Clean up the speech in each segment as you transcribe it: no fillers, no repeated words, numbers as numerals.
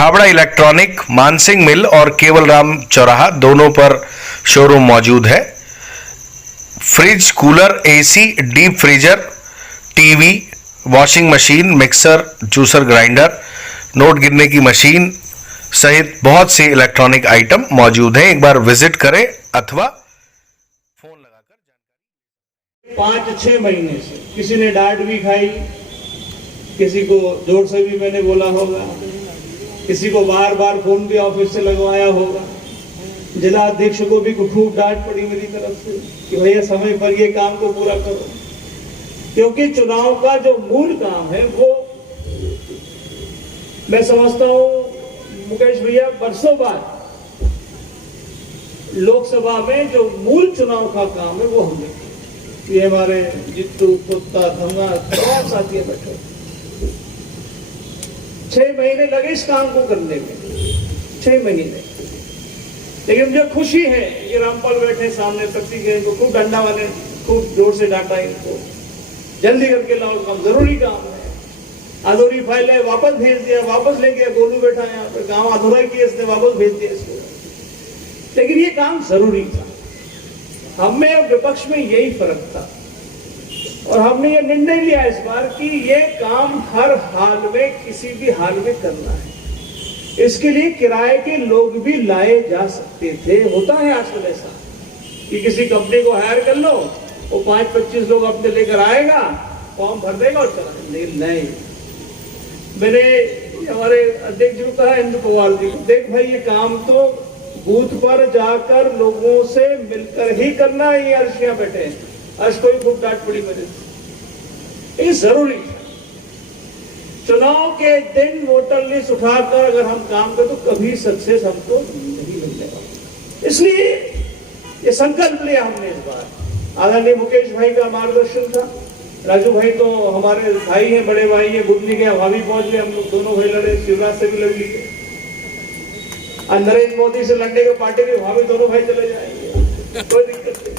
Chhabra electronic, Mansingh मिल और केवल राम चौराहा दोनों पर शोरूम मौजूद है। Fridge, cooler, AC, deep freezer, TV, washing machine, mixer, juicer, grinder, note गिनने की मशीन सहित बहुत सी इलेक्ट्रॉनिक आइटम मौजूद हैं। एक बार विजिट करें अथवा फोन लगाकर। 5-6 महीने से किसी ने डांट भी खाई, किसी को जोर से भी मैंने बोला होगा, किसी को बार बार फोन भी ऑफिस से लगवाया होगा, जिला अध्यक्ष को भी खूब डांट पड़ी मेरी तरफ से कि भैया समय पर ये काम को पूरा करो, क्योंकि चुनाव का जो मूल काम है वो मैं समझता हूं मुकेश भैया बरसों बाद लोकसभा में जो मूल चुनाव का काम है वो हमने किया। ये हमारे जित्तू, कुत्ता, धंगा तमाम साथी बैठे 6 महीने लगे इस काम को करने में, 6 महीने। लेकिन मुझे खुशी है ये रामपाल बैठे सामने, शक्ति के इनको खूब डंडा वाले खूब जोर से डांटा, इनको जल्दी करके लाओ, काम जरूरी काम है। अधूरी फाइल है, वापस भेज दिया, वापस ले गया, गोलू बैठा यहाँ पे, गांव अधूरा केस ने वापस भेज दिया इसको। लेकिन ये काम जरूरी था। हमें और विपक्ष में यही फर्क था और हमने ये निर्णय लिया इस बार कि ये काम हर हाल में, किसी भी हाल में करना है। इसके लिए किराए के लोग भी लाए जा सकते थे। होता है आजकल ऐसा कि किसी कंपनी को हायर कर लो, वो 5-25 लोग अपने लेकर आएगा, फॉर्म भर देगा और चला। नहीं, मैंने हमारे अध्यक्ष जी को कहा, इंदु पवार जी को, देख भाई ये काम तो बूथ पर जाकर लोगों से मिलकर ही करना है। ये अर्शियां बैठे हैं, अर्श को ही खूब डांट पड़ी मेरे से। ये जरूरी है। चुनाव के दिन वोटर लिस्ट उठाकर अगर हम काम करें तो कभी सक्सेस हमको नहीं मिलने वाला। इसलिए ये संकल्प लिया हमने इस बार। आदरणीय मुकेश भाई का मार्गदर्शन था। राजू भाई तो हमारे भाई हैं, बड़े भाई हैं, बुद्धनी के वहां भी पहुंच गए, हम लोग दोनों भाई लड़े, शिवराज से भी लड़ लिए, नरेंद्र मोदी से लड़ने के पार्टी के वहां भी दोनों भाई चले जाएंगे, कोई दिक्कत नहीं।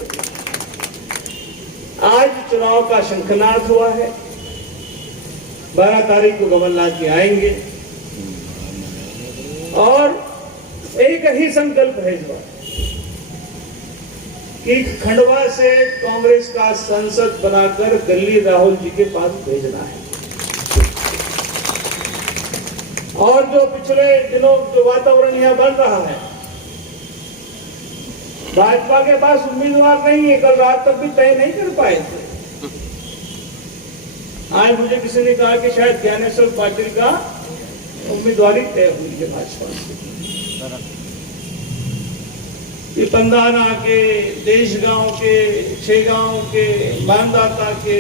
आज चुनाव का शंखनाद हुआ है, 12 तारीख को कमलनाथ जी आएंगे और एक ही संकल्प है इस बार कि खंडवा से कांग्रेस का संसद बनाकर गली राहुल जी के पास भेजना है। और जो पिछले दिनों जो वातावरण यहां बन रहा है, भाजपा के पास उम्मीदवार नहीं है, कल रात तक भी तय नहीं कर पाए थे। आज मुझे किसी ने कहा कि शायद ज्ञानेश्वर पाटिल का उम्मीदवारी तय हुई है भाजपा से। ये पंदाना के, देशगांव के, छेगांव के, मानदाता के,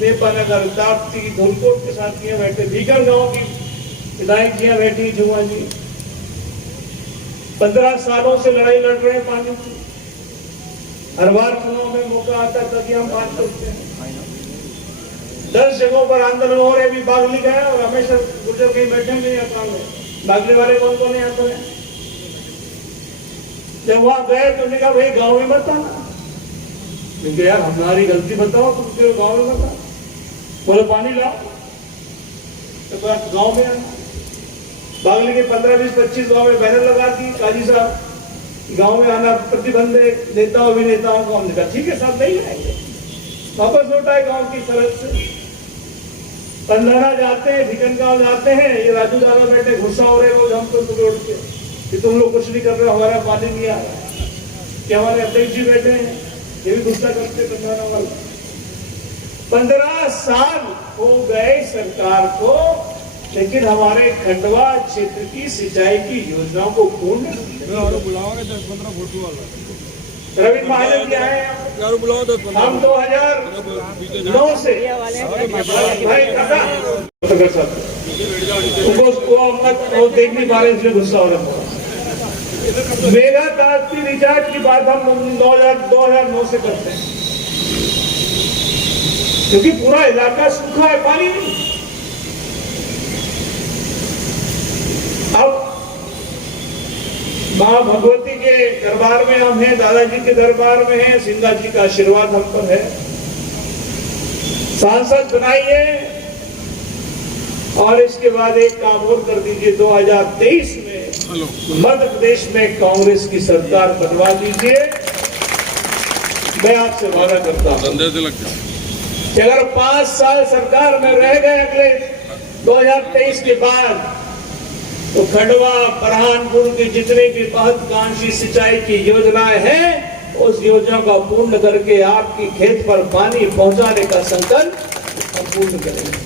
नेपानगर, ताप्ती, धुलकोट के साथियां बैठे, भीकर गांव की विधायक जियां बैठी, जुआ जी 15 सालों से लड़ाई लड़ रहे हैं पानी की। हर बार चुनाव में मौका आता तभी हम बात करते हैं। 10 जगहों पर आंदोलन हो रहे, भी बागली गया और हमेशा गुर्जर कहीं बैठे नहीं आता है। बागली वाले कौन कौन यहाँ पर है? जब वहां गए तो उन्होंने कहा भाई गांव में मत आना। क्योंकि यार हमारी गलती बताओ, तुम क्यों गांव में मत आना? बोले पानी लाओ, तो गांव में आना। बागली के 15, 20, 25 गांव में बैनर लगा दी, काजी साहब गांव में आना प्रतिबंध है, नेताओं अभिनेताओं को। हमने कहा ठीक है साहब, नहीं आएंगे, वापस लौट आए गांव की सरहद से। पंधाना जाते हैं, भिकन गांव जाते हैं, ये राजू दादा बैठे गुस्सा हो रहे रोज हमको रोड पे कि तुम लोग कुछ नहीं कर रहे, हमारा पानी नहीं आ रहा है। कि हमारे अध्यक्ष जी बैठे हैं, ये भी गुस्सा करते पंधाना वाले। 15 साल हो गए सरकार को, लेकिन हमारे खंडवा क्षेत्र की सिंचाई की योजनाओं को पूर्ण बुलाओगे 10-15 फोटो वाला रवि महाजन जी आए हैं। बुलाओ 10-15। हम 2009 से भाई उनको देख नहीं पा रहे, इसलिए गुस्सा हो रहा है। मेगा ताप्ती रिचार्ज की बात हम 2009 से करते हैं, क्योंकि पूरा इलाका सूखा है, पानी नहीं। अब मां भगवती के दरबार में हम हैं, दादाजी के दरबार में हैं, सिंधा जी का आशीर्वाद हम पर है। सांसद बनाइए और इसके बाद एक काम और कर दीजिए, 2023 में मध्य प्रदेश में कांग्रेस की सरकार बनवा दीजिए। मैं आपसे वादा करता हूं कि अगर 5 साल सरकार में रह गए अगले 2023 के बाद, तो खंडवा बरहानपुर की जितनी भी महत्वाकांक्षी सिंचाई की योजनाएं हैं, उस योजना को पूर्ण करके आपकी खेत पर पानी पहुंचाने का संकल्प हम पूर्ण करेंगे।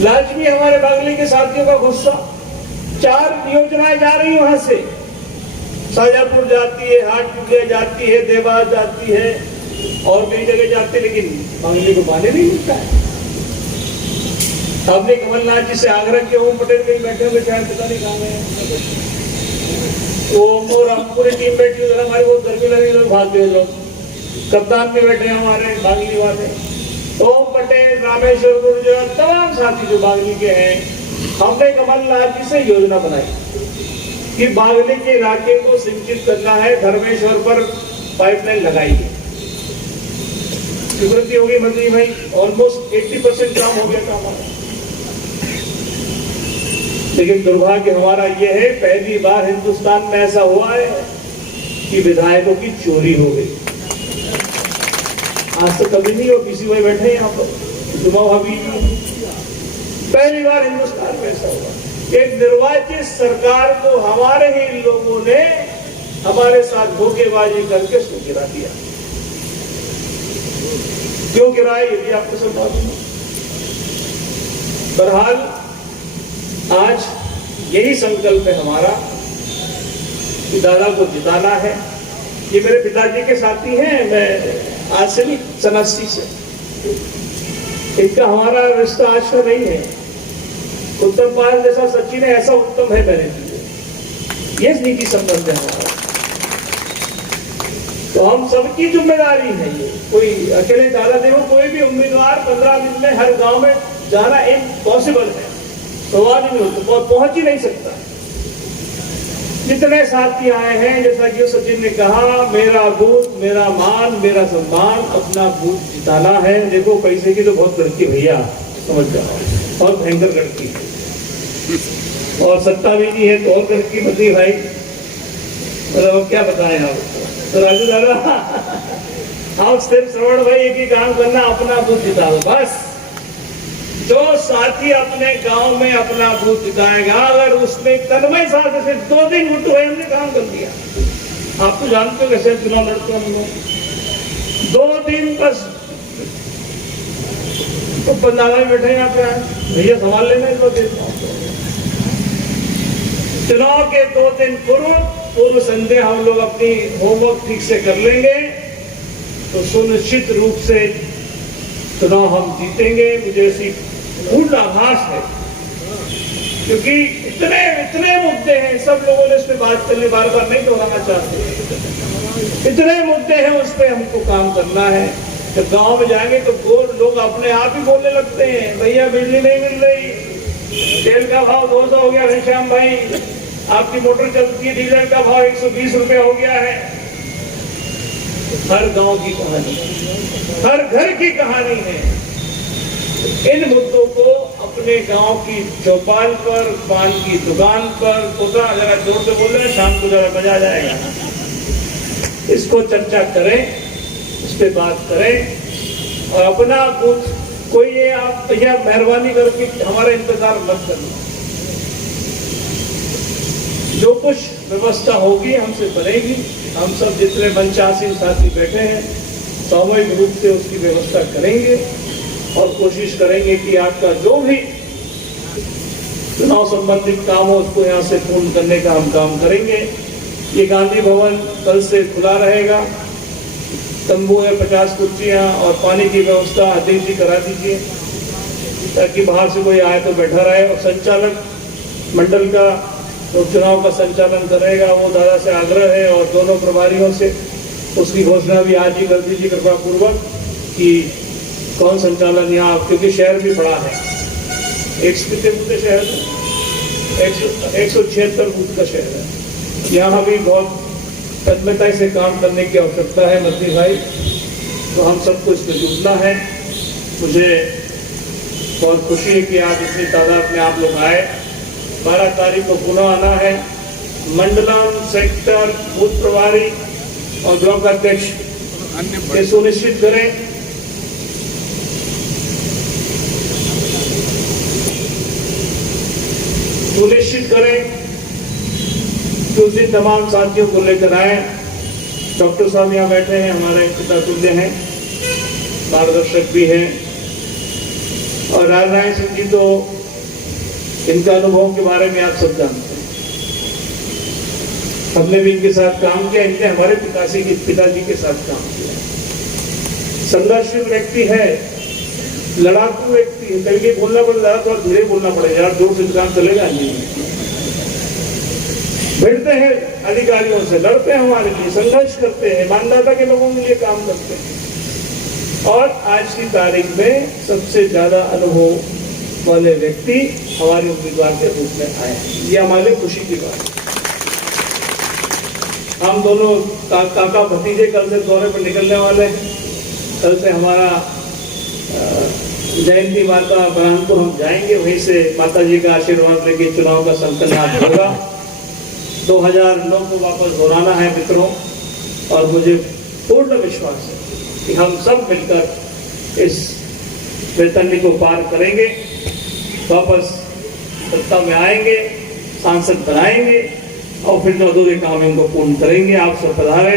लाजमी हमारे बागली के साथियों का गुस्सा, 4 योजनाएं जा रही वहां से, शाजापुर जाती है, हाटपिंडिया जाती है, देवास जाती है और कई जगह जाती है, लेकिन बागली को पानी नहीं मिलता है। आपने कमलनाथ जी से आग्रह किया, ओम पटेल कहीं बैठे हुए शायद पता नहीं कहाँ गए, ओम और हम पूरी टीम बैठी हुई, हमारी बहुत गर्मी लगी, लोग भाग गए, लोग कप्तान भी बैठे हमारे बागली वाले, ओम पटेल, रामेश्वर गुर्जर, तमाम साथी जो बागली के हैं। हमने कमलनाथ जी से योजना बनाई कि बागली के इलाके को सिंचित करना है, धर्मेश्वर पर पाइपलाइन लगाइए। स्वीकृति होगी मंत्री भाई, ऑलमोस्ट 80% काम हो गया था हमारा। लेकिन दुर्भाग्य हमारा यह है, पहली बार हिंदुस्तान में ऐसा हुआ है कि विधायकों की चोरी हो गई। आज तक कभी नहीं हो, किसी भाई बैठे यहाँ पर, जुमा भाभी, पहली बार हिंदुस्तान में ऐसा हुआ। एक निर्वाचित सरकार को हमारे ही लोगों ने हमारे साथ धोखेबाजी करके उसको गिरा दिया। क्यों गिराए ये भी आपको सब मालूम है। बहरहाल आज यही संकल्प है हमारा कि दादा को जिताना है। ये मेरे पिताजी के साथी हैं, मैं आज से नहीं 87 से, इनका हमारा रिश्ता आज का नहीं है। उत्तम पाल जैसा सचिन है, ऐसा उत्तम है मेरे लिए, ये नीति संबंध है हमारा। तो हम सबकी जिम्मेदारी है ये, कोई अकेले दादा देखो, कोई भी उम्मीदवार 15 दिन में हर गांव में जाना इम्पॉसिबल है, सवाल ही नहीं होता, पहुंच ही नहीं सकता। जितने साथी आए हैं, जैसा कि सचिन ने कहा, मेरा बूथ मेरा मान मेरा सम्मान, अपना बूथ जिताना है। देखो पैसे की तो बहुत लड़की भैया, समझ जाओ, बहुत भयंकर लड़की है, और सत्ता भी नहीं है तो और लड़की बदली भाई, मतलब क्या बताएं आप। तो राजू दादा आप सिर्फ श्रवण भाई एक ही काम करना, अपना बूथ जिता दो बस। जो साथी अपने गांव में अपना बूथ जिताएगा, अगर उसमें तन्मय साथ से 2 दिन उठ हुए, हमने काम कर दिया। आप तो जानते हो कैसे चुनाव लड़ते हम लोग, 2 दिन बस। तो पंडाला में बैठे यहाँ पे भैया संभाल लेना इस वक्त। चुनाव के 2 दिन पूर्व संध्या हम लोग अपनी होमवर्क ठीक से कर लेंगे, तो सुनिश्चित रूप से चुनाव हम जीतेंगे। मुझे ऐसी पूर्ण आभास है, क्योंकि इतने मुद्दे हैं, सब लोगों ने इस पे बात करने, बार बार नहीं दोहराना चाहते, इतने मुद्दे हैं, उस पे हमको काम करना है। जब गांव में जाएंगे तो लोग अपने आप ही बोलने लगते हैं, भैया बिजली नहीं मिल रही, तेल का भाव 200 हो गया घनश्याम भाई, आपकी मोटर चलती है, डीजल का भाव 120 रुपया हो गया है। हर गांव की कहानी, हर घर की कहानी है। इन मुद्दों को अपने गांव की चौपाल पर, पान की दुकान पर, पोता जरा जोर से बोल रहे हैं, शाम को जरा बजा जाएगा, इसको चर्चा करें, इस पे बात करें और अपना कुछ कोई ये आप भैया मेहरबानी करके हमारा इंतजार मत करना। जो कुछ व्यवस्था होगी हमसे बनेगी, हम सब जितने मंचासीन साथी बैठे हैं सामूहिक रूप से उसकी व्यवस्था करेंगे और कोशिश करेंगे कि आपका जो भी चुनाव संबंधित काम हो उसको यहाँ से पूर्ण करने का हम काम करेंगे। ये गांधी भवन कल से खुला रहेगा, तंबू है, 50 कुर्सियाँ और पानी की व्यवस्था अध्यक्ष जी करा दीजिए, ताकि बाहर से कोई आए तो बैठा रहे। और संचालक मंडल का तो चुनाव का संचालन करेगा, वो दादा से आग्रह है और दोनों प्रभारियों से, उसकी घोषणा भी आज ही कर दीजिए कृपा पूर्वक कि कौन संचालन यहाँ, क्योंकि शहर भी बड़ा है, 176 शहर में 176 बूथ का शहर है, यहाँ भी बहुत तन्मयता से काम करने की आवश्यकता है मंत्री भाई। तो हम सबको इसमें जुटना है। मुझे बहुत खुशी है कि आज इतनी तादाद में आप लोग आए। 12 तारीख को पुनः आना है। मंडलम, सेक्टर, बूथ प्रभारी और ब्लॉक अध्यक्ष ये सुनिश्चित करें कि उस दिन तमाम साथियों को लेकर आए। डॉक्टर साहब यहाँ बैठे हैं, हमारे पिता तुल्य हैं, मार्गदर्शक भी हैं। और राजनारायण सिंह जी तो इनका अनुभव के बारे में आप सब जानते हैं। हमने भी इनके साथ काम किया, इनने हमारे पिताजी के साथ काम किया। संघर्षशील व्यक्ति है, लड़ाकू व्यक्ति है। कभी बोलना पड़ेगा, थोड़ा धीरे बोलना पड़ेगा यार, जोर से काम चलेगा नहीं। भिड़ते हैं अधिकारियों से, लड़ते हैं हमारे लिए, संघर्ष करते हैं, ईमानदारी के लोगों के लिए काम करते हैं। और आज की तारीख में सबसे ज्यादा अनुभव वाले व्यक्ति हमारे उम्मीदवार के रूप में आए हैं। ये हमारे खुशी की बात है। हम दोनों काका भतीजे कल से दौरे पर निकलने वाले हैं। कल से हमारा जयंती माता बुरहानपुर हम जाएंगे, वहीं से माता जी का आशीर्वाद लेके चुनाव का संकल्प होगा। 2009 को वापस दोहराना है मित्रों, और मुझे पूर्ण विश्वास है कि हम सब मिलकर इस बेतरनी को पार करेंगे, वापस सत्ता में आएंगे, सांसद बनाएंगे और फिर जो अधूरे काम है उनको पूर्ण करेंगे। आप सब पधारे।